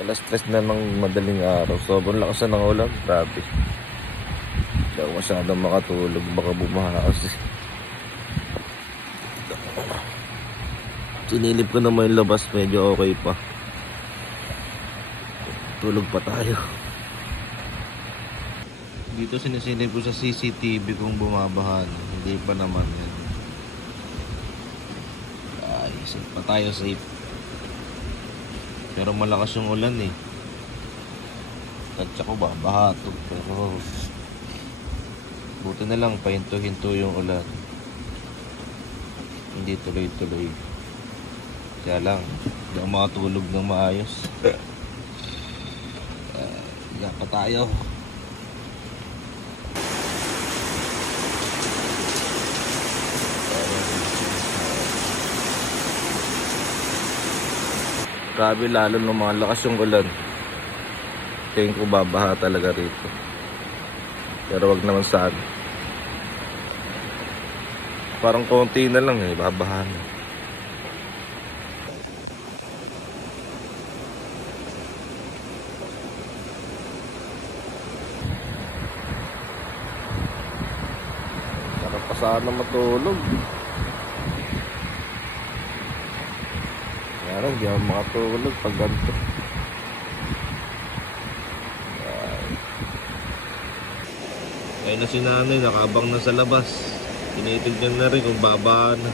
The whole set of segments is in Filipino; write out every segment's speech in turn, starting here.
Alas 3 na ng madaling araw. Sobrang lakas na ng ulan. Grabe. Hindi ako masyadong makatulog. Baka bumaha kasi. Sinilip ko naman yung labas. Medyo okay pa. Tulog pa tayo. Dito sinisilip ko sa CCTV kung bumabahan. Hindi pa naman yan. Ay, safe pa tayo, safe. Pero malakas yung ulan eh. Tansya ko ba? Bahato. Pero buti na lang pahinto-hinto yung ulan. Hindi tuloy-tuloy. Kaya lang, hindi ako makatulog ng maayos. Higa pa tayo. Grabe, lalo nung malakas yung ulan. Tingin ko babaha talaga rito. Pero wag naman saan. Parang konti na lang eh, babahan. Sarap pa sana matulog. Parang hindi ako makatulog pag ganito. Kaya na si nanay, nakabang na sa labas. Tinitignan na rin kung babaan na.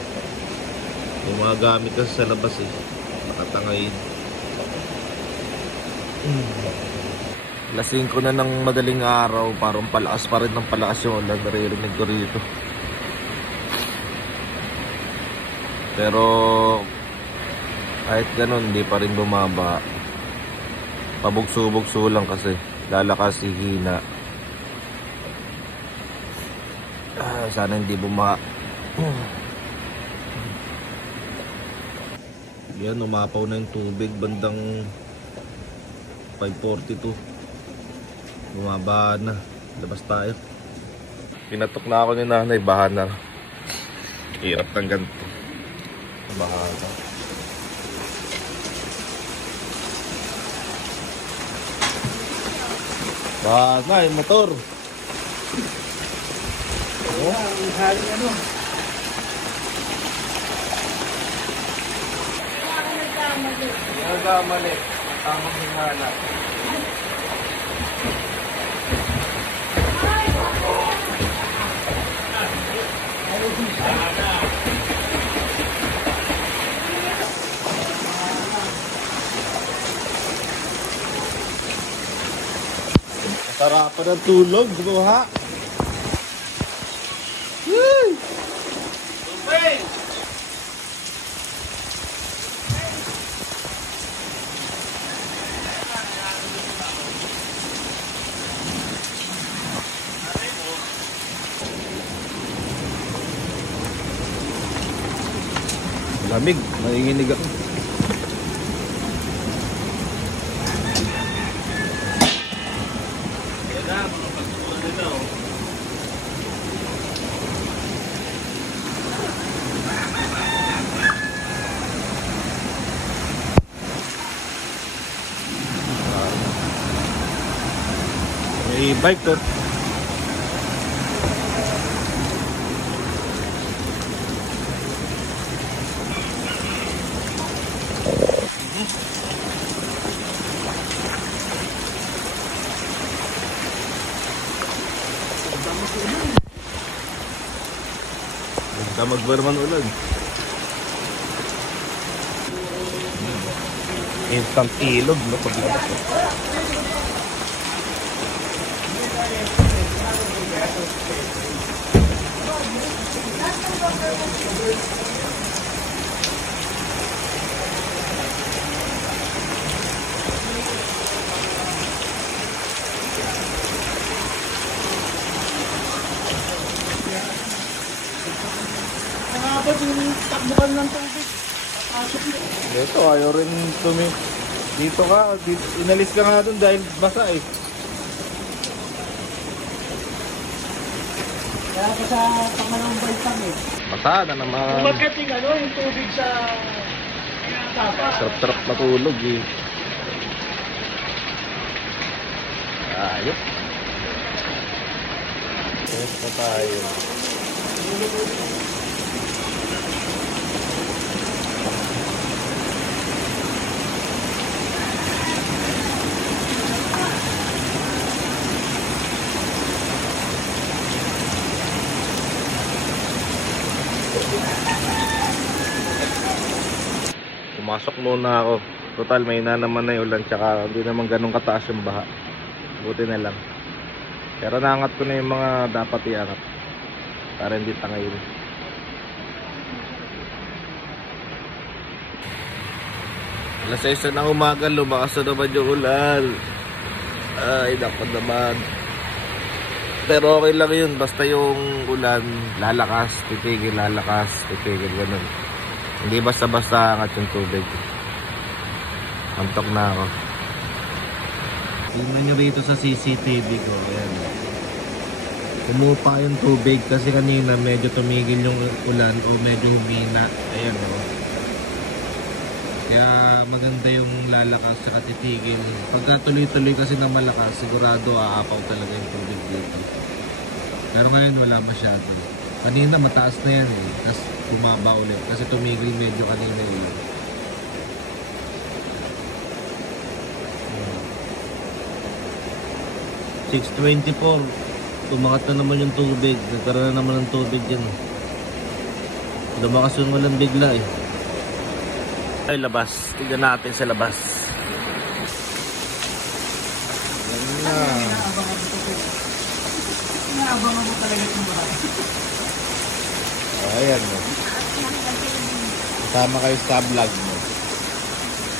Yung mga gamit kasi sa labas eh. Nakatangayin. Alas 5 na ng madaling araw. Parang palakas pa rin ng palakas yung ulan. Naririnig ko rito. Pero kahit ganun, hindi pa rin bumaba. Pabugso-bugso lang kasi. Lalakas hihina. Sana hindi bumaba. Yan, umapaw na yung tubig. Bandang 5:42. Bumaba na. Labas tayo. Pinatok na ako ni nanay. Baha na. Hirap ng ganito. Baha na. Baha na yung motor. Oh, ang hali ano. Nagkamali. Tamang hingala. Sarapan ng tulog, buha. Lamig, nanginginig ako. May bike to. Magbarman ulan. Instant ilog, no? Paglabas. Nakapag yung takbukan ng tubig. Ito, ayaw rin dito ka, inalis ka nga dun dahil basa eh. Kaya pa sa Pangalawang Baitang eh. Basa na naman. Umagating ano, yung tubig sa tapa. Sarap-sarap matulog eh. Ayop. Yes pa tayo. Pumasok muna ako. Total may na naman na yung ulan, tsaka hindi naman ganun kataas yung baha. Buti na lang. Pero naangat ko na yung mga dapat iangat para hindi tangayin. Alas 6 na ng umaga, lumakas na naman yung ulan. Ay, dapat naman. Pero okay lang yun, basta yung ulan lalakas, titigil, lalakas, titigil, ganun. Hindi basta-basta angat yung tubig. Antok na ako. Tingnan nyo rito sa CCTV ko. Ayan. Umupa yung tubig kasi kanina medyo tumigil yung ulan o medyo humina. Ayan o. Kaya maganda yung lalakas at titigil. Pagka tuloy-tuloy kasi na malakas, sigurado aapaw talaga yung tubig dito. Pero ngayon wala masyado. Kanina mataas na yan eh. Tapos bumaba ulit kasi tumigil medyo kanina ulan. 6:24, tumakat na naman yung tubig. Nagkaroon na naman ng tubig dyan. Lumakas yung ulan bigla eh. Ay, labas. Tignan natin sa labas. Yan na. Inaabangan mo talaga itong bahay. Ayan mo. Kasama kayo sa vlog mo.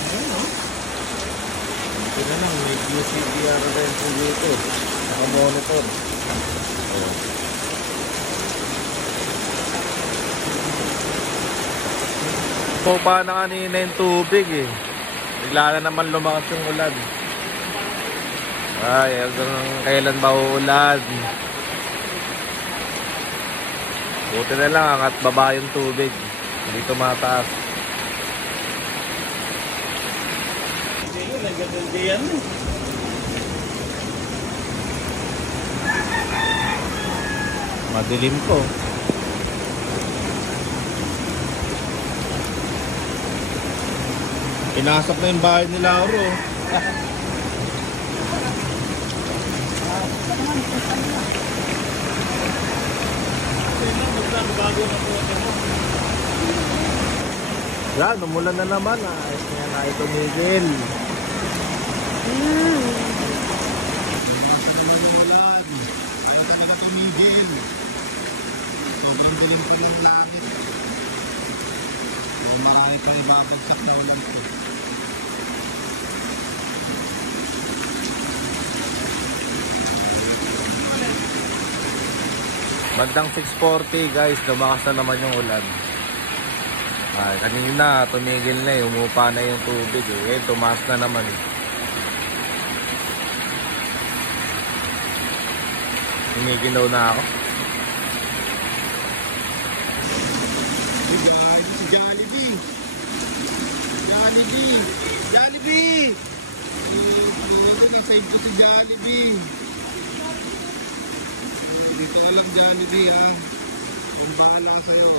Ayun o. Ito na lang, may QCDR rin po dito. Naka-monitor. Pupa na kanina yung tubig eh. Bigla na naman lumakas yung ulan. Ay, hanggang kailan ba uulan? Buti na lang angat baba yung tubig. Hindi tumataas. Madilim ko. Pinasok na yung bahay nila Lauro. Yan, umulan na naman. Ayos na yan, ay tumigil. Sobrang galing pa ng langit. So, marami pa ibabagsak na ulan po. Bandang 6:40 guys, lumakas na naman yung ulan. Ay, kanina tumigil na eh, umupa na yung tubig eh. Tumaas na naman eh. Tumigil na ako. Hey guys, si Jollibee! Jollibee! Jollibee! Ito, nasave ko si Jollibee. Dito ka lang Jollibee ha. Kung bahala sa'yo.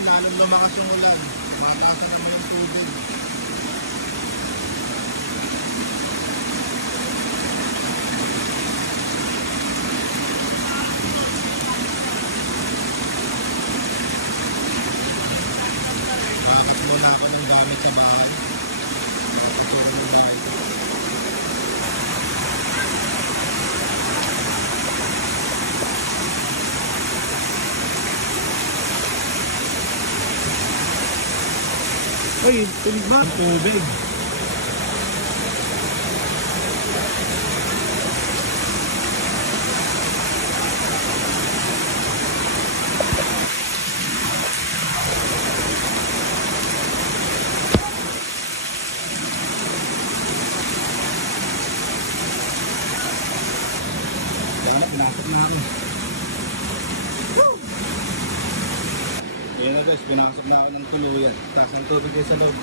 Lalong lumakas yung ulan, mataas na yung tubig. Bakit muna ako ng gamit sa bahay? Ituro mo bahay ko. Uy, tubig ba? Tubig. pinasok na ako. Ayan na guys, pinasok na ako ng tuluyan. Taas ng tubig guys sa loob.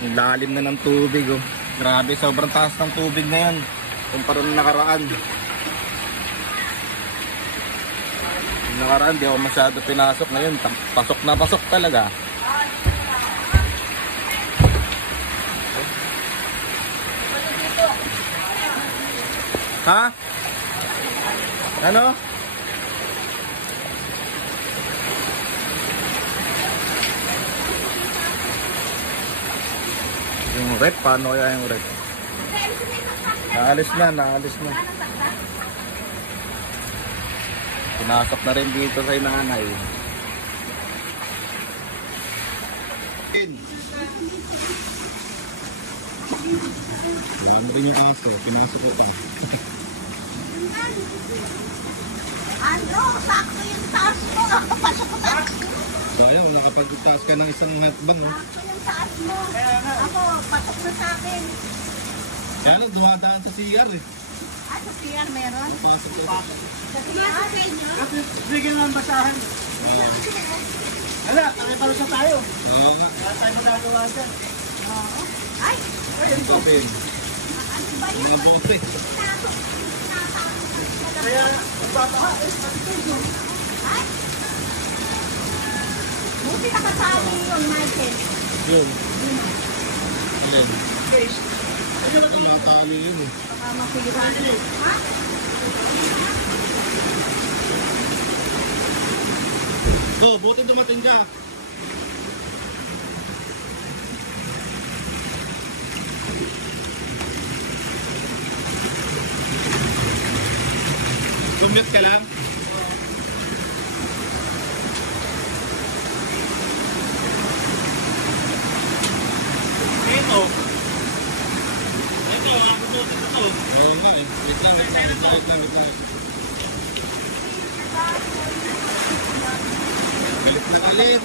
Ang lalim na ng tubig oh. Grabe, sobrang taas ng tubig na yan. Kumpara nung nakaraan. Yung nakaraan, di ako masyado pinasok. Ngayon, pasok na pasok talaga. Ha? Ano? Yung rep, paano kaya yung rep? Naalis na. Pinasok na rin dito sa nanay. Wala mo rin yung aso, pinasok ko pa. Ano? Sakto yung taas mo. Pasok ko na. So ayun, nakapag-taas ka ng isang hatbang. Oh. Sakto yung taas mo. Ako, pasok na sa akin. Kaya lang, dumadaan sa CR eh. Sa CR meron? Pasok ko. Sa CR? Bigyan mo ang basahan. Hala, pakipalusa tayo. Oo nga. Wala tayo magagawa dyan. Ay! Ang tubig. Ano ba yan? Mga bote. Kaya, magbabaha eh. Ay! Buti nakasali yun, Michael. Yun. Alin. Guys, ano ba Ang natali yun eh. Baka masira. Ha? Go, buti dumating ka. Commute ka lang? Ito. Ito, ako buti na to. Oo nga eh. Wait lang. Galit na galit.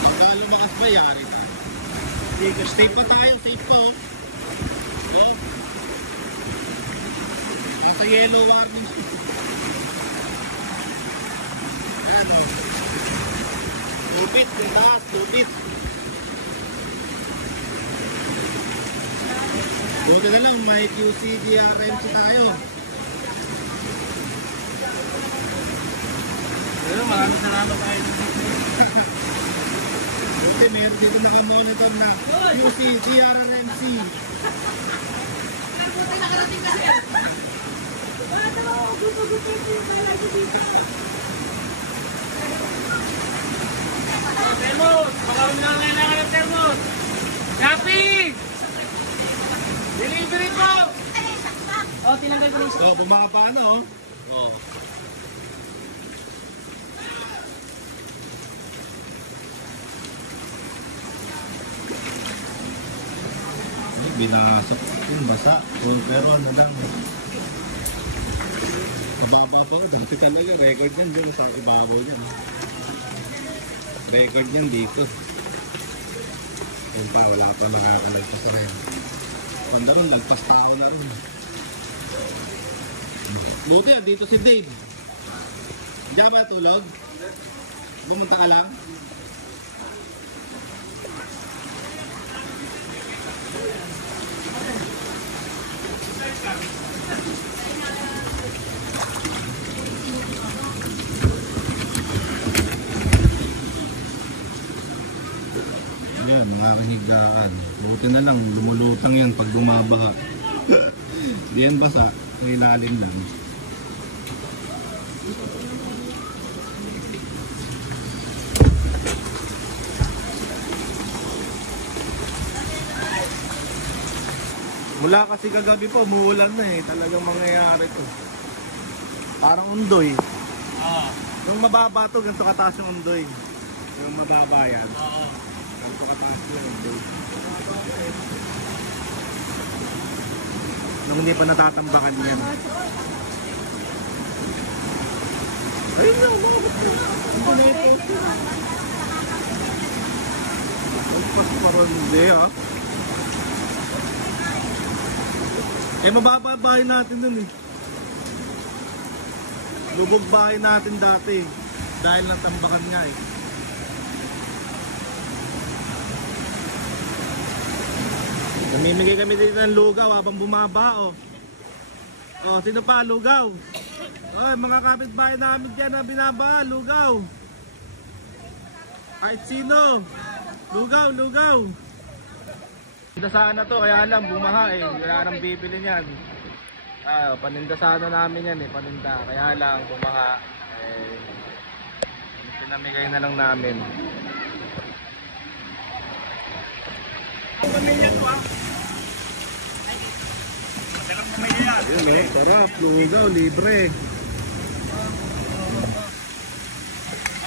Pagka lumakas pa, yari ka. Safe pa tayo, safe pa oh. Oh. Nasa yellow warning. Ayan oh. Lupit, yung taas, lupit. Buti na lang, may QC DRMC tayo. Pero maraming salamat tayo. Buti meron dito nakamonitor na QC DRMC. Buti nakarating kasi. Bata mo, gusto-gusto yung lagi dito. Termos! Baka rin na kailangan ng termos! Shopping! Delivery po! Ay, saksak. Oh, tinanggal ko rin siya. Oh, bumaba na oh. Oh. Binasok yun, basa. Pero ano lang. Kababa pa ko, dati talaga. Record yan dyan sa ibabaw yan. Record yan dito. Yun pa, wala pa magkakalagpas sa rin. Panda ron, nagpas tao na rin. Buti yan, dito si Dave. Diyan ba tulog? Bumunta ka lang? Ayun, mga kahiglaan. Buti na lang, lumulutang yan pag bumabaha. Di yan basa, may ilalim lang. Mula kasi kagabi po, umuulan na eh. Talagang mangyayari to. Parang undoy. Ah. Yung mababa to, ganito kataas yung undoy. Yung mababa yan. Ganito kataas yung undoy. Nung hindi pa natatambakan yan. Ayun lang, bakit na ito? Pagpas pa ron, hindi ha. Eh mababa bahay natin dun eh. Lubog bahay natin dati. Dahil natambakan nga eh. Namimigay kami dito ng lugaw habang bumaba oh. Oh, sino pa? Lugaw. Oh, mga kapitbahay namin dyan na binaba, lugaw. Kahit sino. Lugaw, lugaw. Paninda sana to, kaya lang bumaha eh. Wala nang bibili niyan. Paninda sana namin yan eh, paninda. Kaya lang bumaha. Eh, pinamigay na lang namin. Ang pamilya ko ah. Masarap pamilya yan. Yun eh, sarap, lugaw, libre.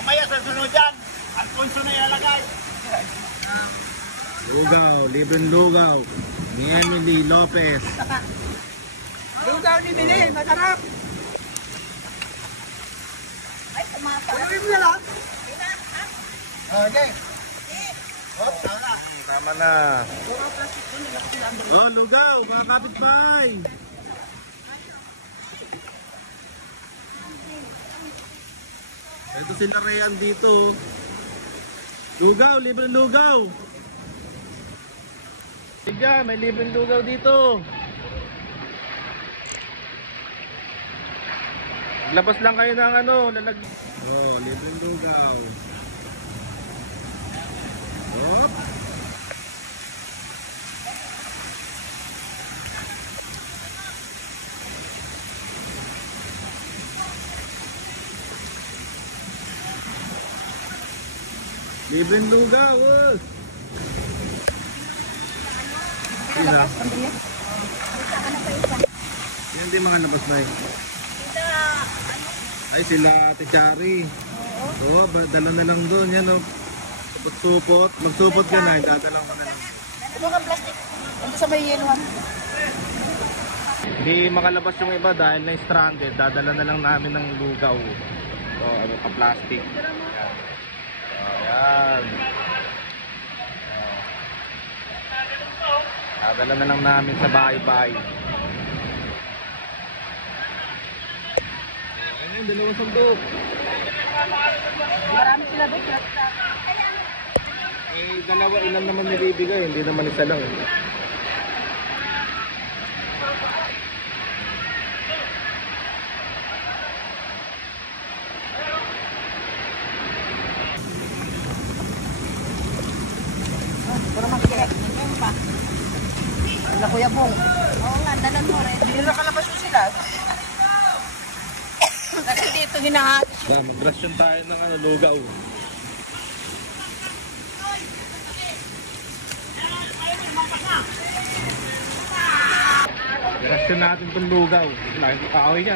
Mamaya sa sunod dyan, Alfonso na ilalagay. Lugaw, libreng lugaw. Ni Emily Lopez. Lugaw ni Bilin, masarap. Ay, tumapa. Gawin mo na lang. Okay. Tama na. Oh, lugaw, mga kapitbahay. Ito sila Rayan dito. Lugaw, libreng lugaw. Tiga, may libreng lugaw dito. Labas lang kayo ng ano, oh, libreng lugaw. Hop. Libreng lugaw. Sino? Yan din mga nabas na eh. Ay sila Tichari. Oo, dala na lang doon. Yan o. Supot-supot. Magsupot ka na. Dadalang ko na lang. Ano ka plastic? Ano sa may yeluhan? Hindi makalabas yung iba dahil na stranded. Dadala na lang namin ng lugaw. O ano pa plastic. Ayan. Dadala na lang namin sa bahay-bahay. Ayan, dalawang sandok. Marami sila doon. Eh, dalawa ilan naman nilibigay. Hindi naman isa lang. Pero magkira. Ngayon pa. Wala Kuya Bong. Oo nga, dalan mo rin. Hindi nakalabas mo sila. Kasi dito hinahati. Mag-rasyon tayo ng ano, lugaw. Rasyon natin itong lugaw. Laking kakawin niya.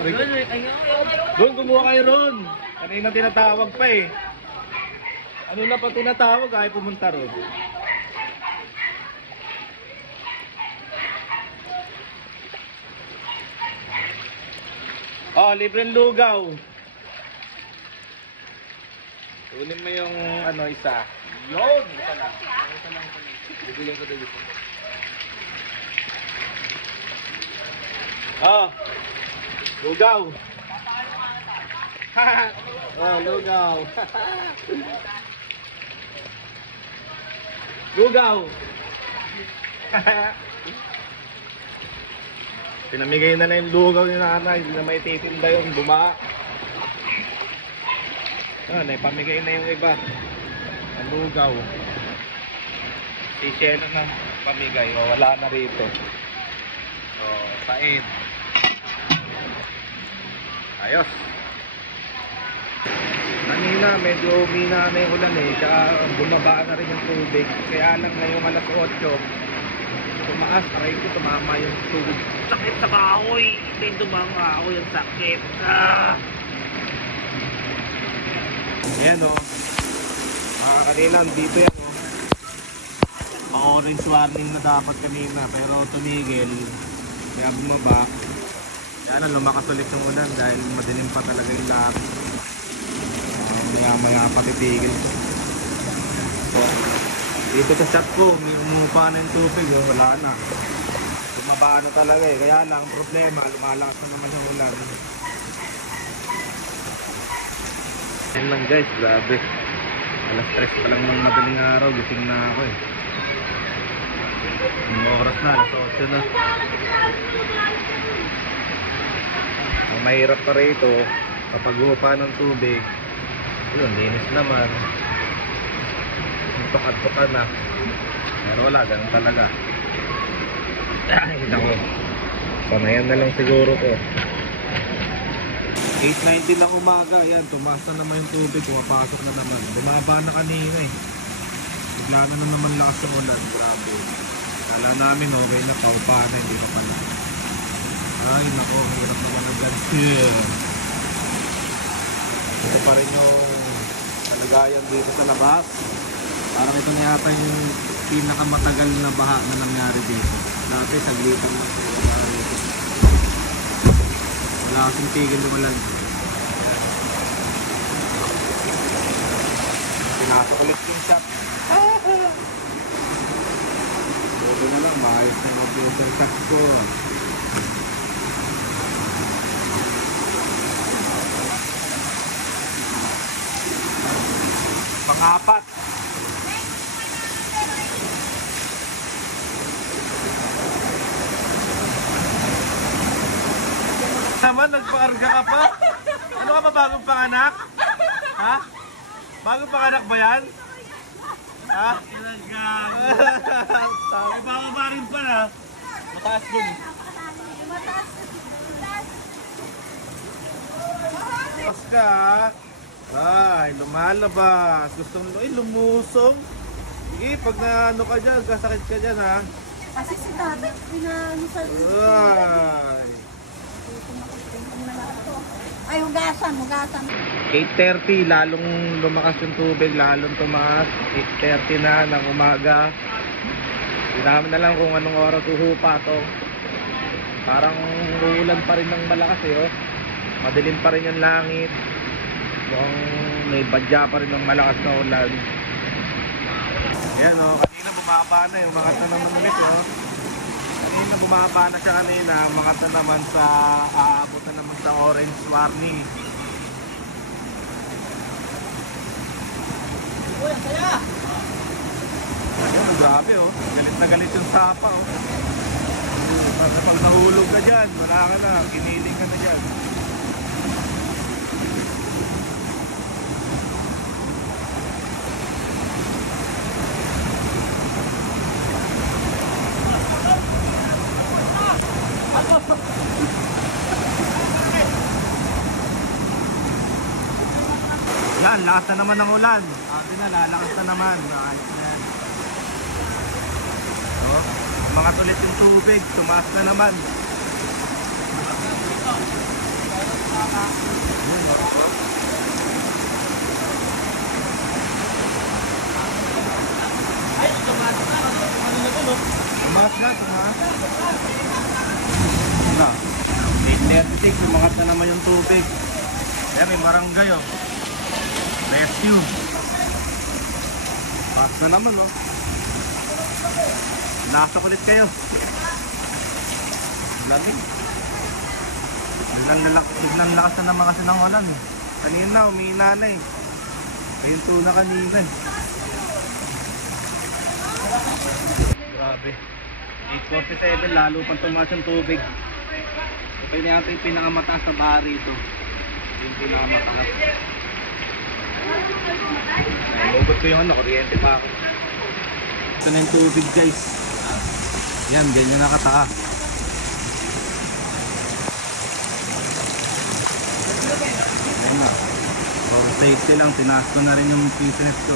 Ron, kumuha kayo Ron. Kanina tinatawag pa eh. Ano na pa tinatawag ay pumunta Ron. Oh, libreng lugaw. Kunin mo yung ano isa. Yun! Isa lang. Isa lang. Bibiling ko dito. Oh! Lugaw! Oh, lugaw! Lugaw! Pinamigay na yung lugaw ni nanay, hindi na may titinda yun, buma. Naipamigay na yung iba. Ang lugaw. Si Shelo na pamigay, wala na rito. Pain. Ayos. Kanina medyo umina na yung ulan eh, tsaka bumaba na rin yung tubig. Kaya lang ngayong alas 8, tumaas, aray ko, tumama yung tubig. Sakit sa kahoy. Hindi tumama ako yung sakit. Ayan o. Kanina, dito yan o. Orange warning na dapat kanina, pero tumigil. Kaya bumaba. Kaya lang, lumakas ulit yung ulan dahil madilim pa talaga yung lahat. Maya patitigil. Dito sa chat ko, umupa na yung tubig, wala na. Tumaba bumaba na talaga eh. Kaya lang, problema, lumalakas na naman yung ulan. Yan lang guys, grabe. Alas 3 pa lang ng madaling araw, gising na ako eh. Ang oras na, alas 8 na. Ang mahirap pa rito, kapag hupa ng tubig, yun, linis naman. Tukat-tukan na. Pero wala, ganun talaga. Ay, nako. Panayan na lang siguro ko. 8:19 ng umaga, yan, tumaas na naman yung tubig, pumapasok na naman. Bumaba na kanina eh. Bigla na naman lakas ng ulan, grabe. Kala namin okay na, paupa na, hindi pa pala. Ay, nako, ang hirap naman na dyan. Ito pa rin yung kalagayan dito sa labas. Parang ito na yata yung pinakamatagal na baha na nangyari dito. Dati, saglitan na ito. Wala kasing tigil ulan. Pinasok ulit yung shop. Buto na lang, maayos na mabuto yung shop ko. Pang-apat. Naman, nagpakarga ka pa? Ano ka pa, bagong panganak? Ha? Bagong panganak ba yan? Ha? Sabi ba rin pala? Mataas dun. Mataas ka. Ay, lumalabas. Gusto mo, lumusong. Sige, pag naano ka dyan, kasakit ka dyan ha. Kasi si tatay, pinano sa Ay. Ay, hugasan. 8:30, lalong lumakas yung tubig, lalong tumaas. 8:30 na ng umaga. Hindi namin alam kung anong oras uhupa to. Parang uulan pa rin ng malakas eh. Oh. Madilim pa rin yung langit. Mukhang may badya pa rin ng malakas na ulan. Ayan oh, kanina bumaba na eh. Umangat na naman ulit oh. Kanina bumaba na siya kanina. Umangat na naman sa aabot na naman sa orange warning. Ayun, grabe oh. Galit na galit yung sapa oh. Basta pag nahulog ka dyan, wala ka na, kiniling ka na dyan. Yan, lakas na naman ng ulan. Sabi na, lalakas na naman. Mga tulit yung tubig, tumaas na naman. Tumaas na, tumaas. Na, 8:36, tumakas na naman yung tubig. Kaya may barangay oh. Rescue. Tumaas na naman oh. Nasok ulit kayo. Lamig. Biglang lakas na naman kasi ng ulan. Kanina, umina na eh. Hinto na kanina eh. Grabe. 8:47, lalo pang tumaas yung tubig. Ito na yata yung pinakamataas na baha rito. Yung pinakamataas. Nalugod ko yung ano, kuryente pa ako. Ito na yung tubig guys. Yan, ganyan nakataas. Ayan na. For safety lang, tinaas ko na rin yung business ko.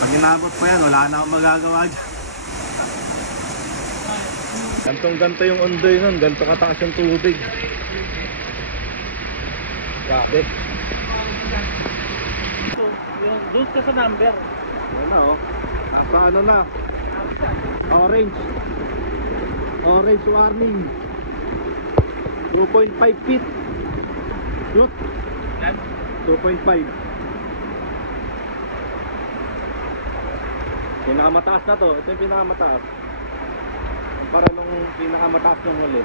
Pag inabot pa yan, wala na akong magagawa dyan. Gantong-ganto yung undoy nun, ganto kataas yung tubig. Grabe. Doon ka sa number. Ayan na oh. Nasa ano na. Orange warning. 2.5 feet. Shoot. 2.5. Pinakamataas na to. Ito yung pinakamataas. kumpara nung pinakamataas ng huli.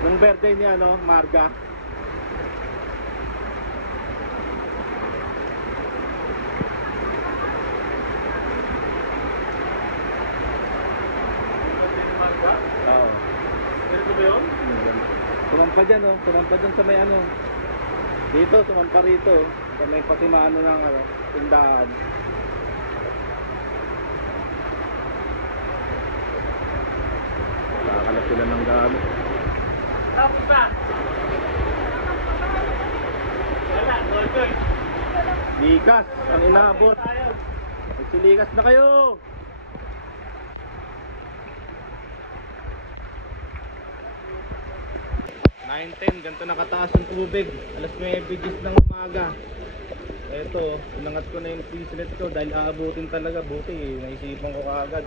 Nung birthday ni ano, Marga. Oo. Ganito ba yun? Tumampa dyan, oh. Tumampa dyan sa may ano. Dito, tumampa rito. Sa may pasimano ng ano, tindahan. Nakakalap sila ng gamit. Tapos na. Wala, Golden. Likas, ang inaabot. Magsilikas na kayo! Ganito nakataas yung tubig. Alas 9 gis ng umaga. Eto, inangat ko na yung fishnet ko dahil aabutin talaga. Buti, naisipan ko kaagad.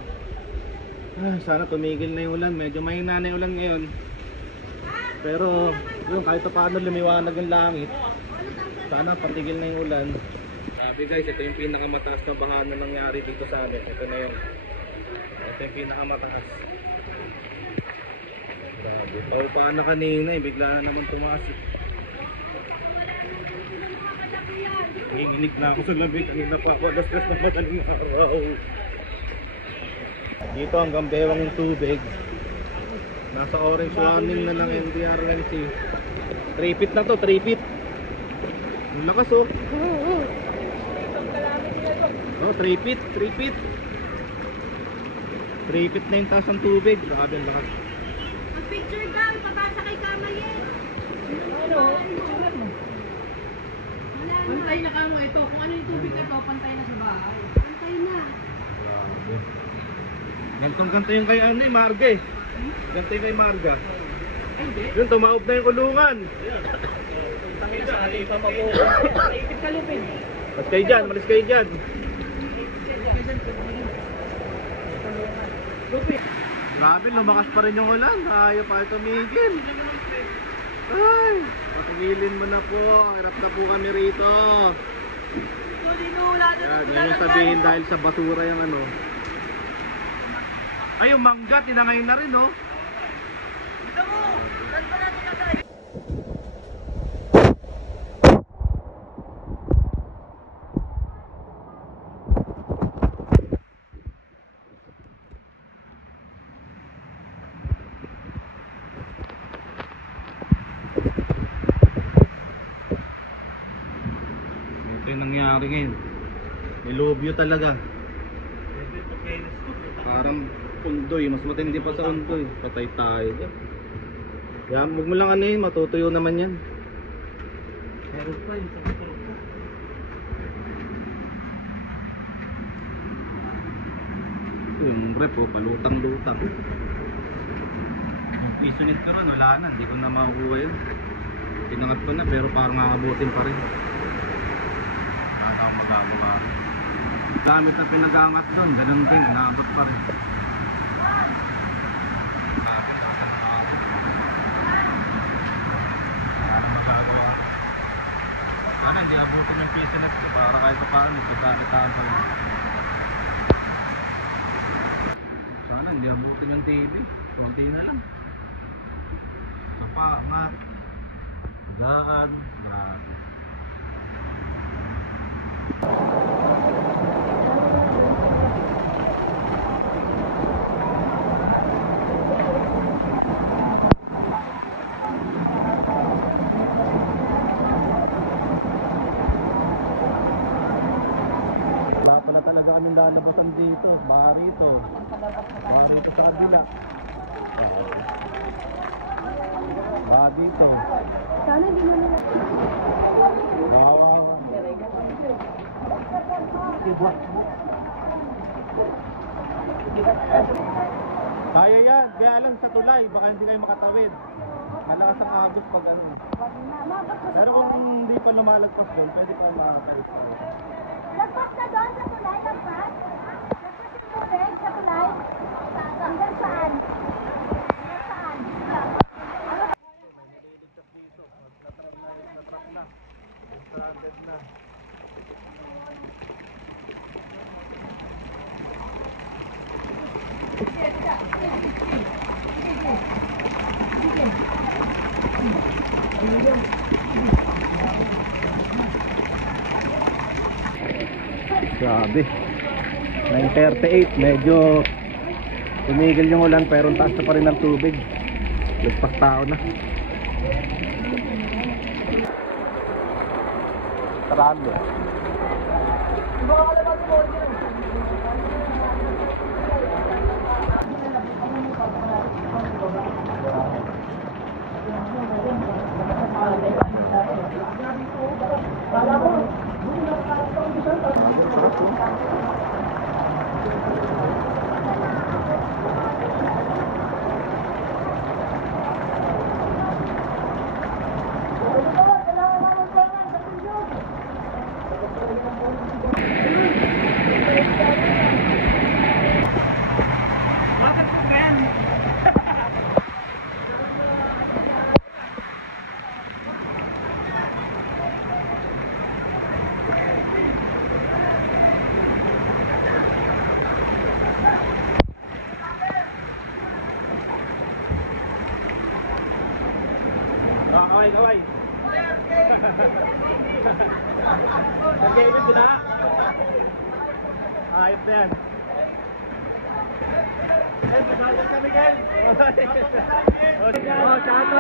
Sana tumigil na yung ulan. Medyo mahina na yung ulan ngayon. Pero, yun, kahit paano lumiwanag yung langit. Sana patigil na yung ulan. Sabi guys, ito yung pinakamataas na baha na nangyari dito sa amin. Ito na yun. Ito yung pinakamataas. Grabe. Paupa na kanina eh. Bigla na naman tumaas. Nanginginig na ako sa lamig. Kanina pa ako. Alas-alas na madaling araw. Dito hanggang bewang yung tubig. Nasa orange warning na ng NDRRMC. 3 feet na to, 3 feet. Ang lakas oh. Oh, 3 feet, 3 feet. 3 feet na yung taas ng tubig. Grabe ang lakas. Ang picture daw, ipabasa kay Kamaye. Ano? Pantay na kamo ito. Kung ano yung tubig na to, pantay na sa bahay. Pantay na. Grabe. Ganto yung kay ano eh, Marga eh. Ganto yung kay Marga. Yun, tumaob na yung kulungan. Malis kayo dyan, malis kayo dyan. Grabe, lumakas pa rin yung ulan. Ayaw pa tumigil. Ay, patigilin mo na po. Hirap na po kami rito. Yan yung sabihin dahil sa basura yung ano. Ay, yung mangga, tinangay na rin, no? Ito yung nangyari ngayon. Nilobyo talaga. Parang undoy, mas matindi pa sa undoy. Patay tayo dyan. Yan, huwag mo lang ano yun, matutuyo naman yan. Meron pa yun, ito yung rep, oh, palutang-lutang. Yung pisunit ko ron, wala na, hindi ko na makukuha yun. Tinangat ko na, pero parang makabutin pa rin. Wala na akong magagawa. Gamit na pinagangat doon, ganun din, naabot pa rin. Sana hindi abutin yung pisunit ko para kahit paano, kita-kitaan pa rin. Sana hindi abutin yung TV, konti na lang. Sapa, mat, tagaan, grabe. Wala pala talaga kaming lalabasan dito, baka rito sa kabila. Baka dito. Sana hindi mo nila. Wawa. Diba? Kaya yan, kaya lang sa tulay, baka hindi kayo makatawid. Malakas ang agos pag ano. Pero kung hindi pa lumalagpas doon, pwede pa makatawid. Lagpas na doon sa tulay, lagpas. Lagpas yung tubig sa tulay. Hanggang saan? Saan? Grabe. 9:38, medyo tumigil yung ulan pero taas na pa rin ng tubig. Lagpas tao na. Taralo. Kaway. Nag-David sila. Ayos na yan. Magkakalit kami guys. Oh, chato.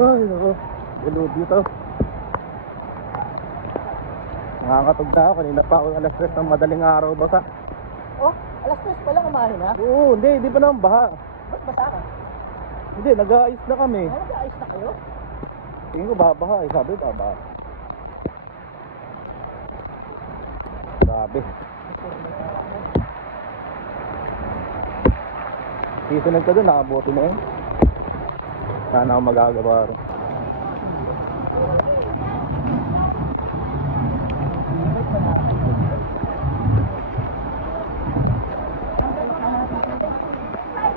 Ay, nako. Galod dito. Nakakatog na ako. Kanina pa ako alas 3 ng madaling araw basa. Oh, alas 3 pa lang umahin ha? Oo, hindi pa naman baha. Ba't basa ka? Hindi, nag-aayos na kami. Ay, nag-aayos na kayo? Tingin ko baha eh. Sabi ko baha. Grabe. Sisunod ka doon, nakaboto na yun. Sana ako magagawa rin.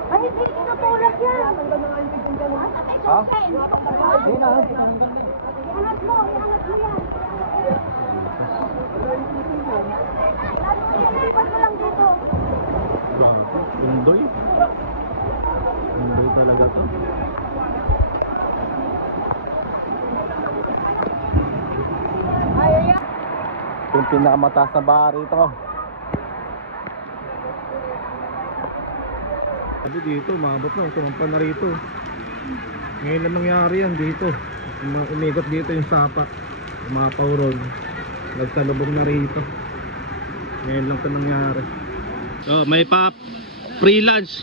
Ay, hindi tinutulak yan. Ha? Hindi na. Iangat mo yan. Iangat mo lang dito. Undoy? Undoy talaga to. Yung pinakamataas na baha rito. Sabi dito, maabot na. Tumampa na rito. Ngayon lang nangyari yan dito. Umigot dito yung sapat. Umapaw ron. Nagsalubong na rito. Ngayon lang ito nangyari. Oh, may pa free lunch.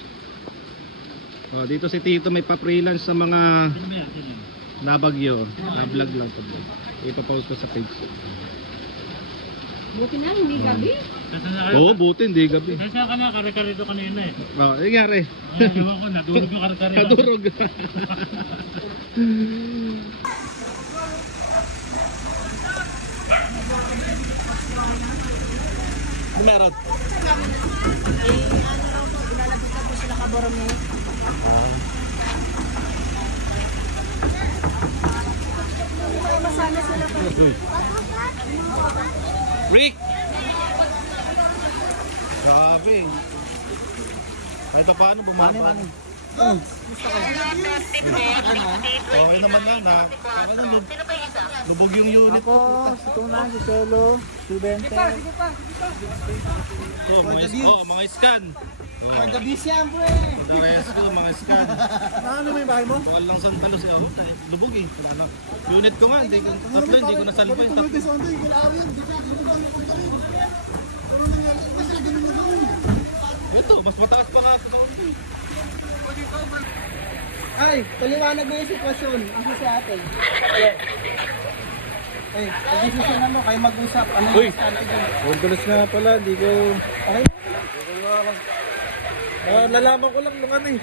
Oh, dito si Tito may pa free lunch sa mga nabagyo. Na-vlog lang to. Ipapost ko sa page. Buti na, hindi gabi. Oo, buti hindi gabi. Nasa ka na, kare-karito kanina eh. Oh, nangyari. Ayaw ako, nadurog yung kare-karito. Kadurog. Ano meron? Ilalagay ka po sila kaborome. masana sila pa. Rick! Grabe. Kahit pa paano bumaba. Okay naman yan ha. Lubog yung unit. Ako, si Tuna, si Solo, si Bente. Mga scan. Ang gabi siya, bro. Dares ko, mga scan. Ano may bahay mo? Bakal lang Santa Luz. Lubog eh. Wala na. Unit ko nga. Tatlo, hindi ko nasalpa yung tatlo. Ito, mas mataas pa nga. Ay, paliwanag mo yung sitwasyon. Isa sa atin. Ay, pag-desisyon ano, kayo mag-usap. Ano yung stante dyan? Magdalas nga pala, di ko... Okay? nalaman ko lang nung ano eh.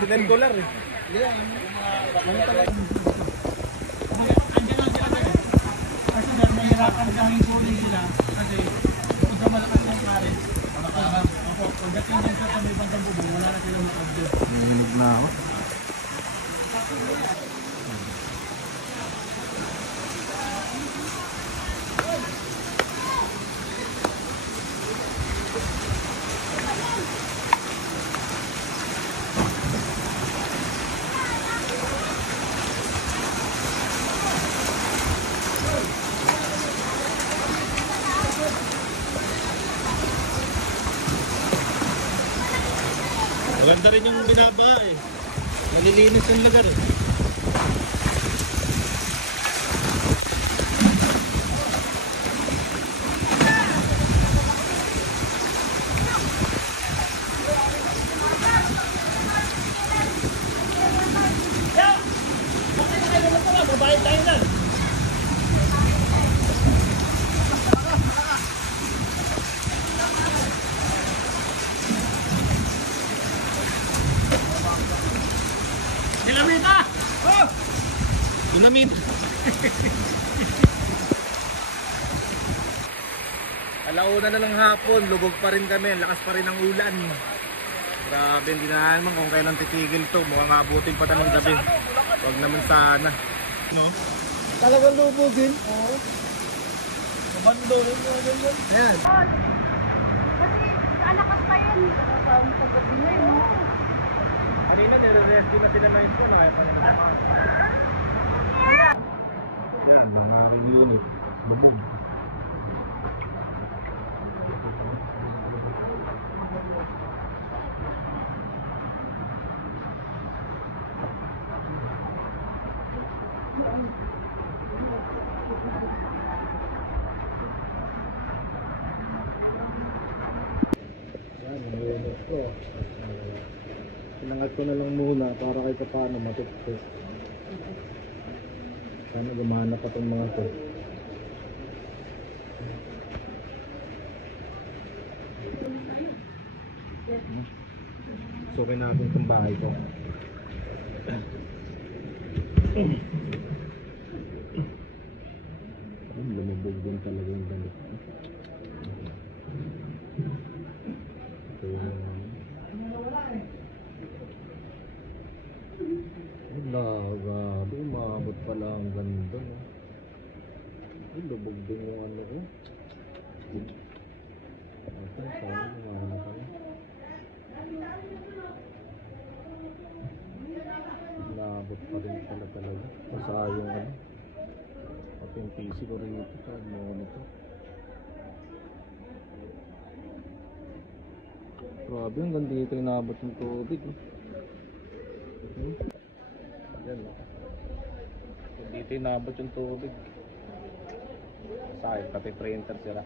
Binencolar eh. Yeah. Ano talaga? Kasi nahihirapan kaming kunin sila. Kasi kung sa malakas ng karet, pagdating dyan sa may bandang bubong, wala na silang makabdyo. Nahinog na ako. Maganda rin yung binaba eh. Nalilinis yung lugar eh. Babayad tayo na. Dinamita! Oh! Dinamit! Alauna na ng hapon, lubog pa rin kami, lakas pa rin ang ulan. Grabe, hindi na naman kung kailan titigil to. Mukhang abutin pa tayo ng gabi. Huwag naman sana. No? Talagang lubugin? Oo. Kabando rin mo ganyan. Ayan. Kasi alakas pa yan. Parang paggabi na yun. Kanina nire-rescue na sila ng ispo, kaya pa nila naman. Yan, mga aking unit. Babog. Yan, mga unit ko. Sinangat ko na lang muna para kahit paano matutupis. Sana gumana pa itong mga to. Sukin natin itong bahay ko. Lumubog din talaga yung damit. Ito yung grabe, umabot pala ang ganda, no? Ay, lubog din yung ano ko. Okay, sorry, umabot pala. Umabot pa rin pala talaga. Basta yung ano, pati yung PC ko rin ito sa monitor. Grabe, hanggang dito inabot yung tubig. Yan, no? Dito inabot yung tubig. Sayang, pati printer sila.